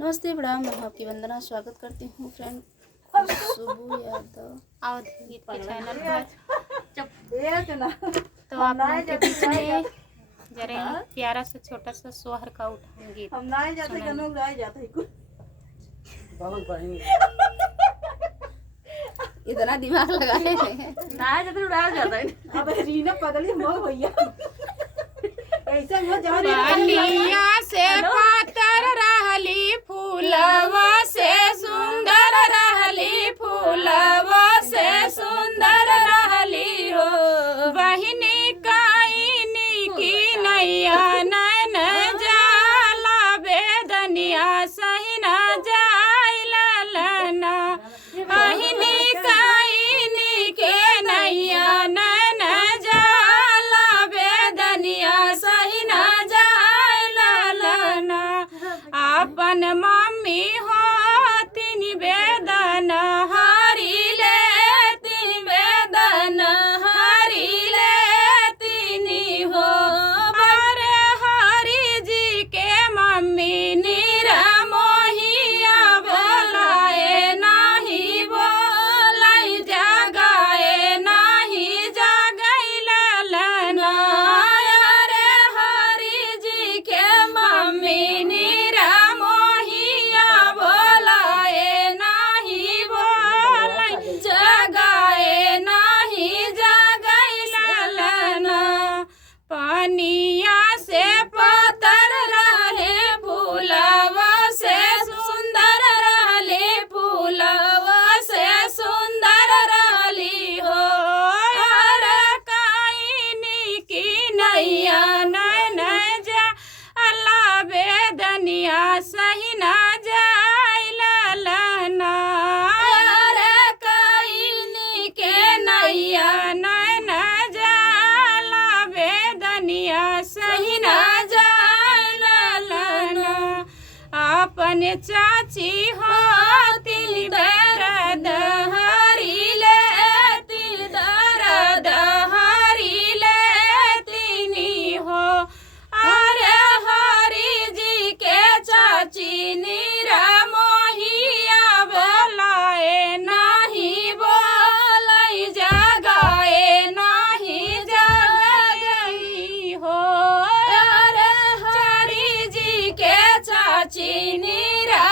नमस्ते प्रणाम, मैं आपकी वंदना स्वागत करती हूँ फ्रेंड शुभू यादव अवधीत के चैनल पर। तो आप हम लोगों के बीच में जाते जरे प्यारा सा छोटा सा सोहर का उठान गीत हम नहीं जाते कनो नहीं जाते कुछ बहुत बढ़िया इतना दिमाग लगाए नहीं जाते उड़ा जाता है। अब रीना पगली मो भैया ऐसे वो जा बलिया से पातर रहली फूलवा से सुंदर रहली फूलवा से सुंदर रहली हो बहिनी काइनी की नैया नैन जाला बेदनिया सही न जाइलना बहिनी काइनी के नैया नैन जाला बेदनिया सही न जाइलना अपन मम्मी हो तीन बेदन हरी ले तीन बेदन हरी ले तीनी हो अरे हरी जी के मम्मी नीरा मोहिया बोलाए नाही बोलाई जगाए नाही जगैलना अरे हरी जी के मम्मी नीरा मोहिया बोलाए नाही बोलाई जगाए नाही जगैलना पनिया से पातर रहले फूलवा से सुंदर रहले फूलवा से सुंदर रहली हो अरे काइनी की नैया नैन जा अल्लाह बेदनिया सही न जाइलना अरे काइनी के नैया नैन जाला बेदनिया सही न जाइलना अपन चाची हो तिल दर्द हरी ले तिल दर्द हरी ले तीनी हो अरे हरी जी के चाची नीरा मोहिया बोलाए नाही बोलाई जगाए नाही जगई हो अरे हरी जी के चाची नीरा